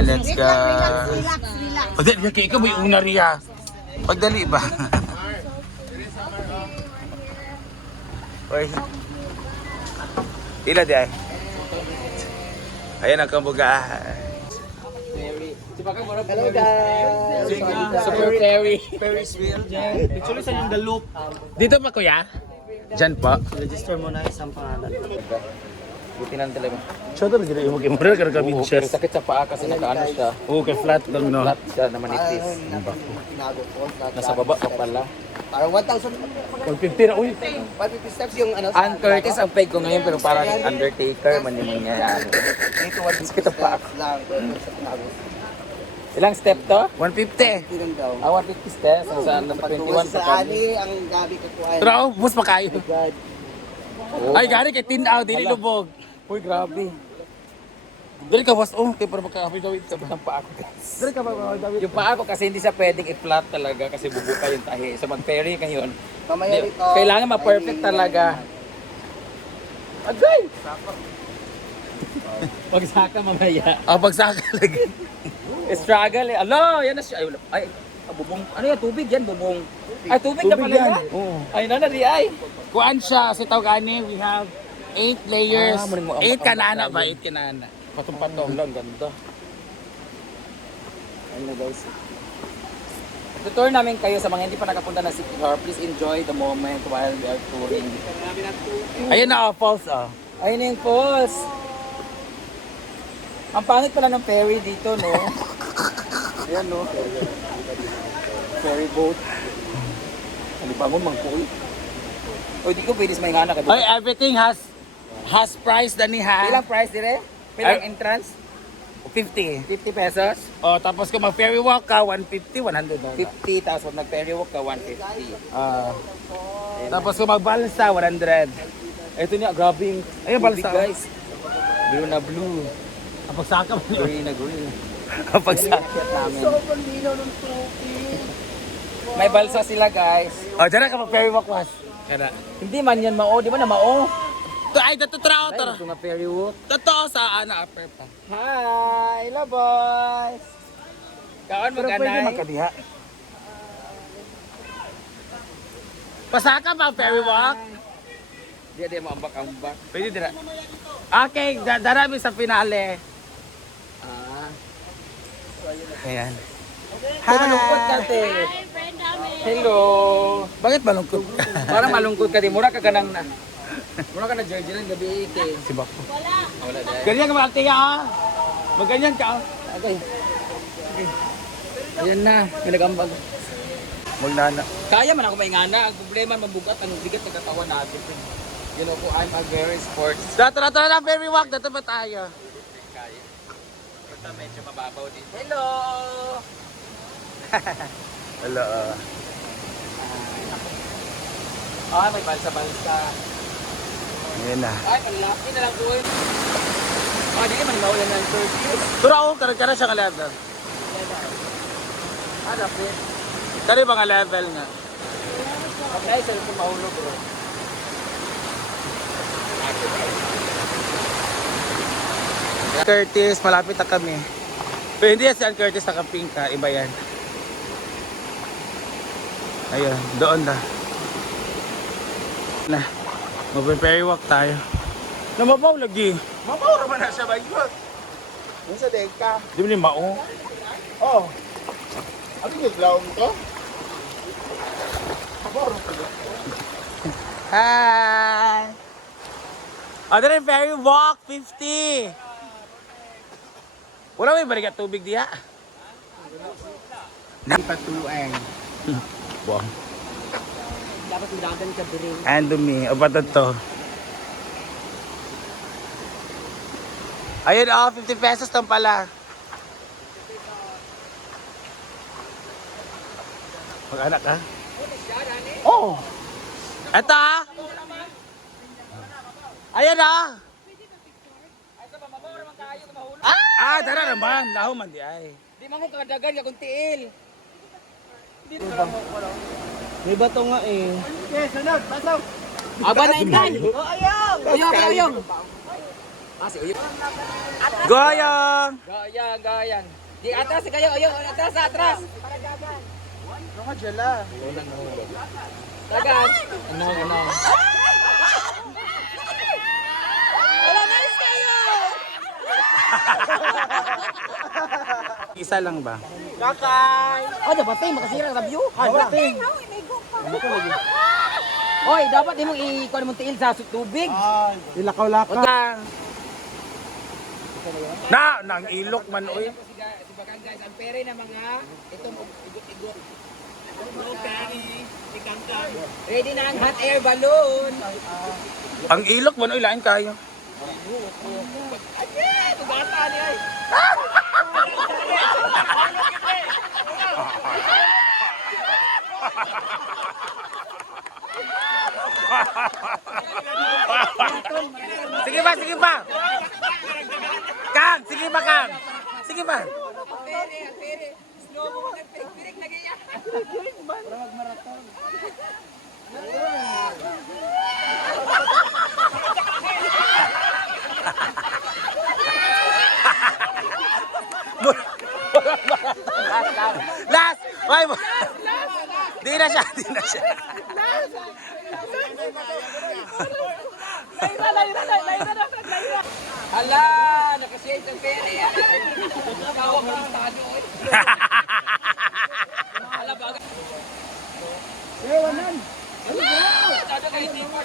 Ayan, let's go. Relax. Pagdali, kaya ikaw may una riya. Pagdali ba? Oy. Ila di ay. Ayan ang kambuga. Hello guys! Super Ferry. Ferris wheel. Actually, sa yung the loop. Dito pa kuya? Diyan po. Register mo na isang pangalan. Buti na talaga. Siya talaga yung mag-imura ka kami Oo, pero sakit sa paa kasi nakaano siya. Oo, kay flat lang no. Flat siya na manipis. Tinago ko. Nasa baba pa pala. Parang 1,000. 150 na, uy. 550 steps yung ano. Ann Curtis ang peg ko ngayon pero parang Undertaker man yung niya. Dito 150 Sakit ang paa. steps lang. Sa tinago. Ilang step to? 150. Ilan daw? 150 steps. Sa 21 Patuwas pa sa kami. ani, ang gabi ko po ay. Pero ako, bus pa kayo. God. Ay, gari kay Tinaw, dili lubog. Uy, grabe. Dili ka was kay para makakapoy gawin sa paa ko. Dali ka ba, David? Yung paa ko kasi hindi siya pwedeng i-flat talaga kasi bubuka yung tahi. So mag-ferry ngayon. Mamaya Hindi, rito. kailangan ma-perfect talaga. Agay! Pagsaka mamaya. Pagsaka lagi. Struggle eh. Alo, yan na siya. Ay, bubong. Ano yan? Tubig yan, bubong. Ay, tubig na pala yan. Oo. Ay, nanari ay. Kuan siya. Sa Taugani, we have 8 layers. 8 kanana ba? 8 kanana. Patong-patong lang, ganda. Ayun na guys. Tutour namin kayo sa mga hindi pa nakapunta na City Harbor. Please enjoy the moment while we are touring. Ayun na, falls ah. Ayun na yung falls. Ang pangit pala ng ferry dito, no? Ayan, no? Ferry boat. Ano pa mo, mangkuy? O, di ko pwede sa may ngana ka dito. Ay, everything has price na ni ha. Ilang price dire? Ilang entrance? 50. 50 pesos? O, tapos kung mag-ferry walk ka, 150, 100 dollars. 50, tapos kung nag-ferry walk ka, 150. Tapos kung mag-balsa, 100. Ito niya, grabe yung... Ayun, balsa. Guys. Blue na blue. Ang pagsaka mo. Green na green. Ang pagsakit namin. Sobrang linaw ng tubig. May balsa sila, guys. O, dyan na ka mag-ferry walk, was. Kada. Hindi man yan mao, di ba na mao? Ay, datutraw, tara. Ito nga ferry walk. Totoo sa upper pa. Hi! Hello, boys! Kaon Pero pwede mag-anay. magkadiha. Pasaka ba ferry walk? Di mo ambak-ambak. Pwede dira. Okay, darami sa finale. Ayan. Hi! Malungkot ka, te. Hello! Bakit malungkot ka? Parang malungkot ka, di. Mura ka ganang na. Mura ka na, Georgie, ng gabi, te. Si Bako. Wala dahil. Ganyan ka ba, ate, ha? Magganyan ka, ah. Okay. Ayan na, may nag-ambag. Magnana. Kaya man ako maingana. Ang problema, mabugat ang bigat ng katawan natin. You know po, I'm a very sports. Tara na, very walk. Dito ba tayo? Kaya. Ito medyo mababaw din. Hello! Hello. May balsa-balsa. Ayan na. Ay, malaki na lang po yun. Di man maulan ng Turkey. Pero ako, karagkara siya ka-level. Lapit. Kari mga level nga. Okay, sa ito mahulog, bro. Curtis, malapit na kami. Pero hindi yan si Ann Curtis na kapingka, iba yan. Ayun, doon na. Mag-ferry walk tayo. Namabaw lagi. Mabaw naman na siya ba yun? Yung sa deka. Di ba ni Mao? Oh. Ano yung ground to? Mabaw naman. Hi! Other than ferry walk, 50! Wala may balikat tubig diya. Patuan. Wow. Dapat magdagan ka din. And me, o ba't to? Ayun, 50 pesos lang pala. Mag-anak ka? Oo. Eto ha? Ayan ha? Dara naman. Laho man di ay. Di man mo kadagan ya kung tiil. May bato nga eh. Aba na inday. Oh, ayaw! Ayong. Ah, si Uyo. Goyang! Gayang. Di atas si kayo, Uyo. Atras, atras. Ano ka dyan Tagan. Ano. Wala na kayo. Isa lang ba? Kakay! Oh, dapat tayo makasira sa view. Dating! Hoy, dapat din mong ikuha mong tiil sa tubig. Ilakaw-lakaw. Nang ilok man, oy. Si Bakang guys, ang pere na mga itong igot-igot. Ready na ang hot air balloon. Ang ilok man, oy, lain kayo. Ay, tugata niya. Sige ba, sige ba? Kang, sige ba, Kang? Sige ba? Ang pere. Slow mo mga pirik na gaya. Last! Why mo? Di na siya. Hala, nakasiyay sa pere. Tawag ng estado. Hala, baga. Estado kayo Timor.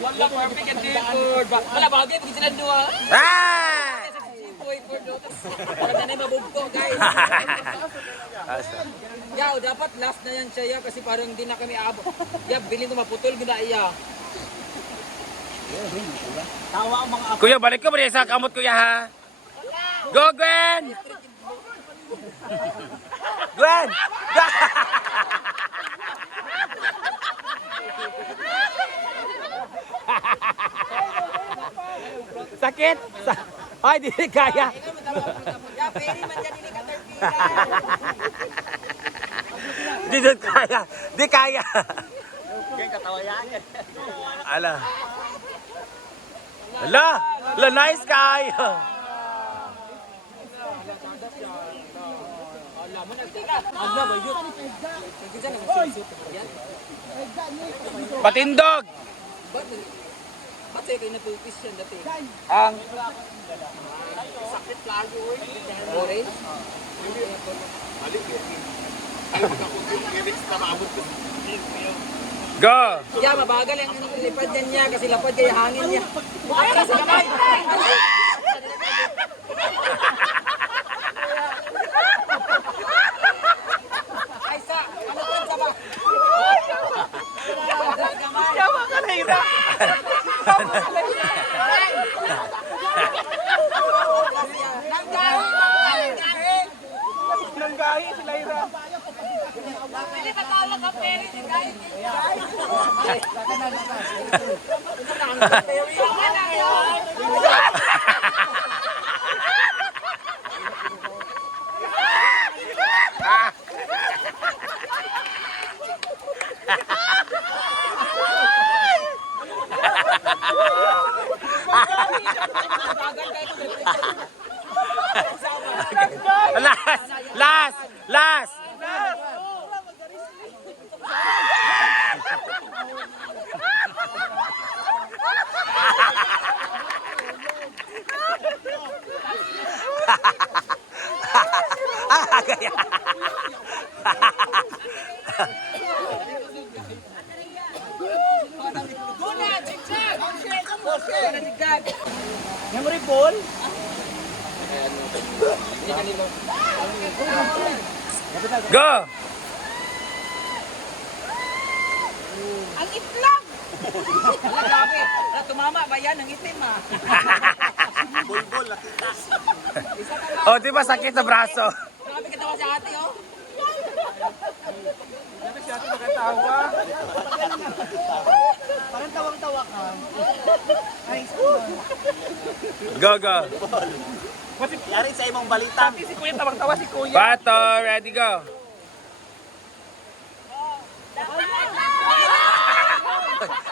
Wala, perfect ang Timor. Hala, bagay, pag sila dua. Ah! Para na mabugto, guys. Yaw, dapat last na yan siya, ya, kasi parang hindi na kami abot. Ya, bilhin ko maputol, gina iya. Kuya, balik ko ba sa kamot, kuya, ha? Go, Gwen! Gwen! Sakit! Ay, di kaya! Ya, peri man dyan, hindi ka terpila. Di doon kaya! Di kaya! Ala! Ala! Ala, nice kayo! Agla, ba yun? Kaya na masusut. Yan. Patindog! Ba't sa'yo kayo natupis yan dati? Ang Sakit lalo, eh. Orange? go! Yeah, mabagal yung lipad yan niya kasi lapad kaya hangin niya. Ay, sa kamay! Ay, sa! Ano pa sa ba? Yawa ka na ito! Nanggahi sila ira. Pili ka tala ka peri ni guys. Last! Gaya. Memory ball? Go! Ang itlog! Wala, grabe. Tumama ba yan? Ang itim, ah. Bulbol, nakita. Oh, di ba sakit sa braso? Grabe katawa sa ate, oh. Parang tawang-tawa ka. Ay, Go, go. yari sa imong balita. Si Kuya, tawang-tawa si Kuya. Pato, ready, go.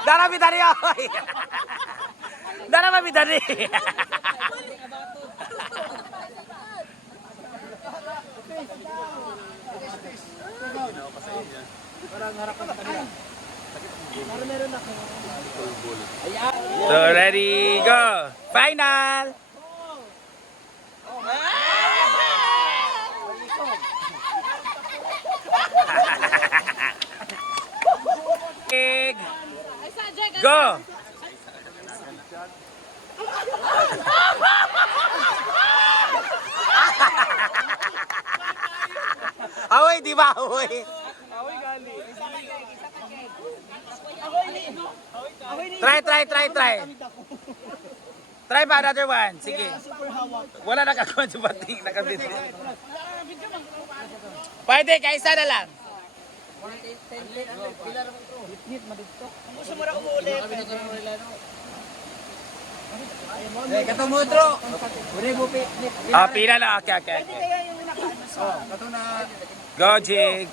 Darami tayo! Dara mabidari. So ready, go. Final. Big. Go. Awoy, di ba? Awoy. Try. Try pa another one. Sige. Wala nakakuha sa bating. Nakabit. Pwede, kaisa na lang. Katong mutro. Ah, pila lang. Okay. Kato na. Go, Jig.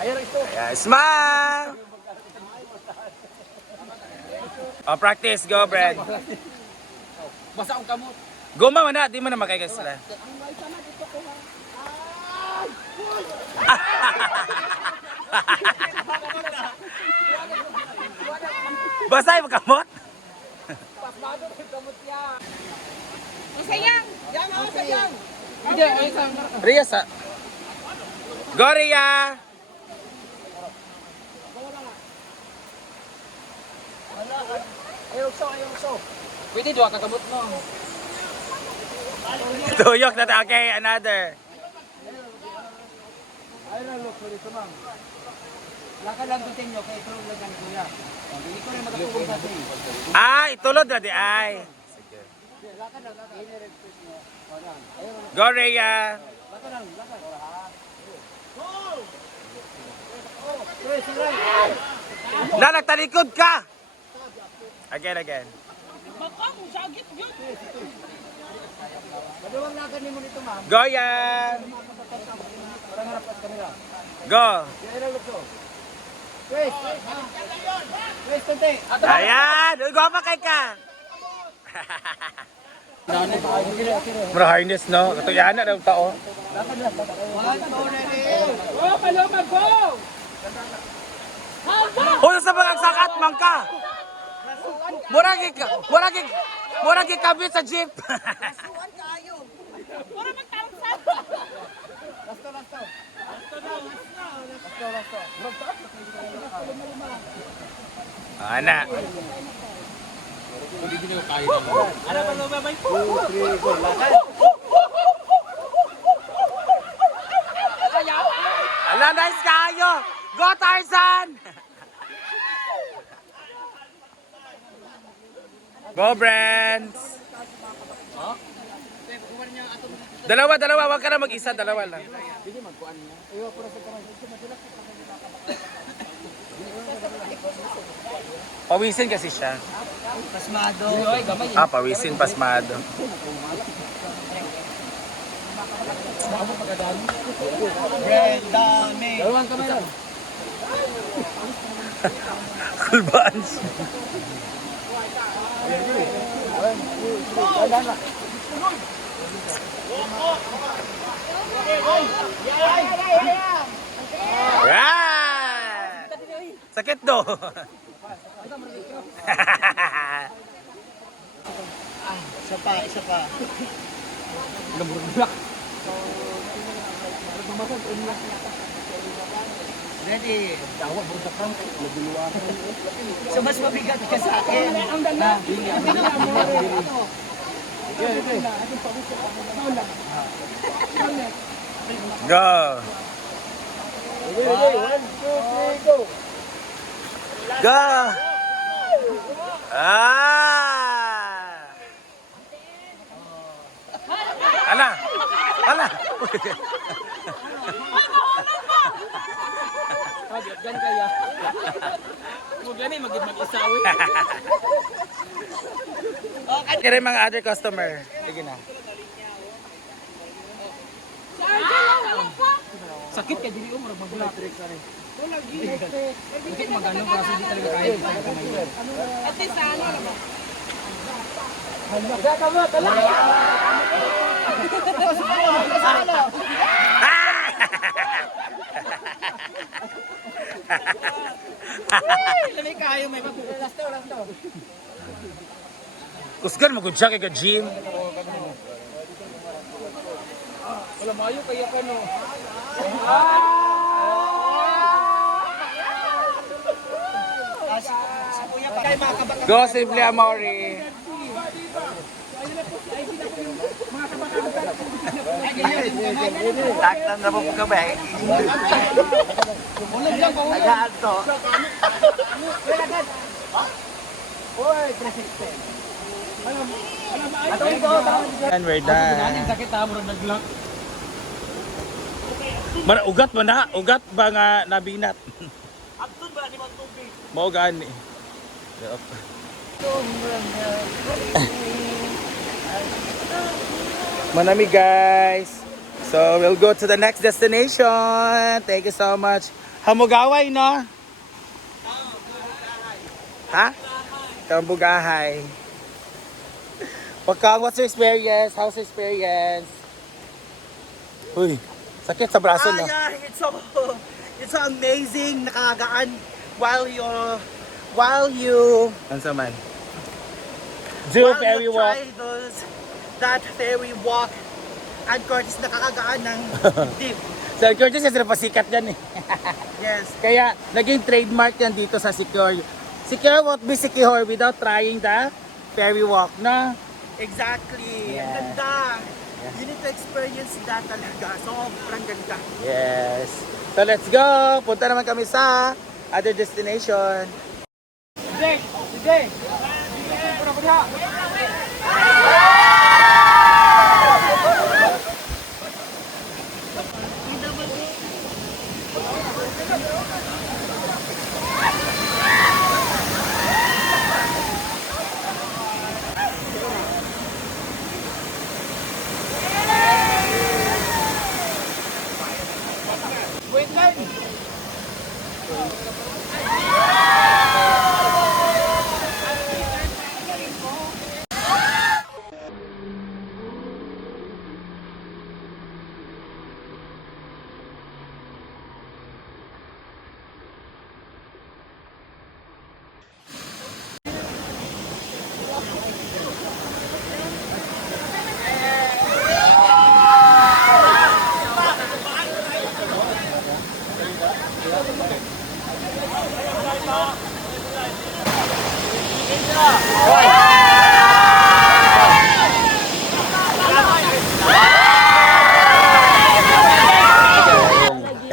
Ayan, smile. Oh, practice. Go, Brad. Basa ang kamot. Guma man na. Di mo na makaigas sila. Basay mo kamot? Sayang. Ria sa. Go, Ria. Pwede doon kakamot mo. Tuyok na ta. Okay, another. Lakad lang continue kay tulog lang kan kuya. Hindi ko rin makatulog sa sa'yo. Ah, itulod na di ay. Go, Rhea. Na, nagtalikod ka. Again. Maduwang lakad ni mo nito ma'am. Go, yan. Parang harapat kanila. Go. Wes, konti. Ayan. Uy, go pa kay ka. Mura harness, no? Katuyan na daw tao. Uy, sa mga sakat, mangka. Mura kabit sa jeep. Ana. Ala, nice kayo. Go, Tarzan. Go, Brands. Dalawa. Huwag ka na mag-isa. Dalawa lang. Pawisin kasi siya. Pasmado. Ah, pawisin, pasmado. Brendame. Dalawang kamay lang. Kulbaan. Right! Sakit do. Isa pa. Ready. So mas mabigat ka sa akin. Go. Ready, 1, 2, 3, go! Go. Ah. Ala. Gan kaya. Huwag gani mag-isawi. Kaya yung mga other customer. Sige na. sakit kay dili mo magbulak. Wala gid. Hindi ko magano kasi di talaga kaya sa kamay. At least ano lang. Dili kayo may magbulas to. Kusgan mo gud siya kay ka-gym. Wala mayo kaya kano. Go Simply Amore. Taktan na po ka ba? Tagaan to. And we're done. Sakit ha murag naglock. Mara ugat man na, ugat ba nga nabinat? Abdul ba ni mo tubig? Mao gani. Manami guys. So we'll go to the next destination. Thank you so much. Hamugaway no? Ha? Tambugahay. Pagkang, what's your experience? How's your experience? Uy, sakit sa braso no? Yeah, it's so amazing. Nakakagaan while you Ano sa man? Do ferry walk. try that ferry walk. And Curtis nakakagaan ng dip. Sir Curtis kasi napasikat yan eh. Yes. Kaya naging trademark yan dito sa Secure. Secure won't be secure without trying the ferry walk, no? Exactly. Yeah. Ang ganda. You need to experience that talaga. Sobrang ganda. Yes. So let's go. Punta naman kami sa other destination.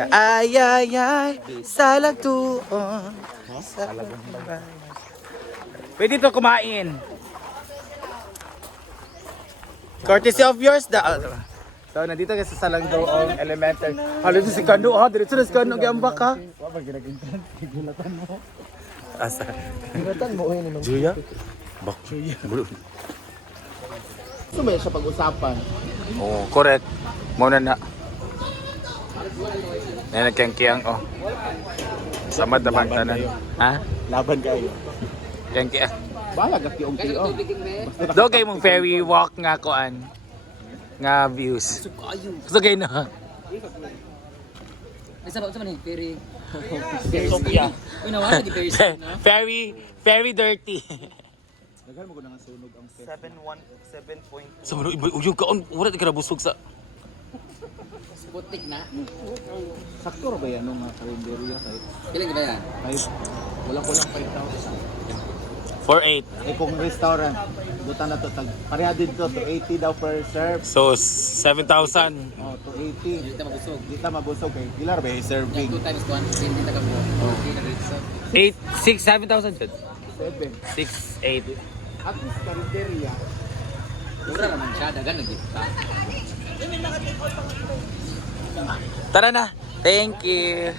Ay, ay, ay, salagtuon. Pwede to kumain. Courtesy of yours, so, nandito ka sa Salangdoong Elementary. Halos si Kano, ha? Diretso na si Kano, gamba ka. Asa? Gulatan mo yun. Juya? Bak. Gusto mo siya pag-usapan? Oo, correct. Muna na. Yan nagkiyang-kiyang, oh. Samad na bang tanan. Ha? Laban kayo. Kiyang-kiyang. Balag at yung tiyo. Do kay mong ferry walk nga kuan. Nga views. Gusto kayo na. Ay sa man ni Perry. Sophia. Uy nawala di Perry. Very dirty. Nagal mo ko na nga sunog ang 7.1. Sa mga uyong kaon, wala di ka nabusog sa... Putik na. Sakto ba yan nung karinderya kahit Kiling ba yan? wala ko lang 5,000. 4-8. Eh kung restaurant, buta na to, pareha din to, to 80 daw per serve. So, 7,000. Oh, to 80. Hindi ta magusog. Di ta mabusog kay Pilar ba serving? 2 times 1, hindi ta kamo. Hindi na rin. 7,000. 7. 6, 8. At least karinderya. Mura naman siya, dagan lagi. Tara na. Thank you.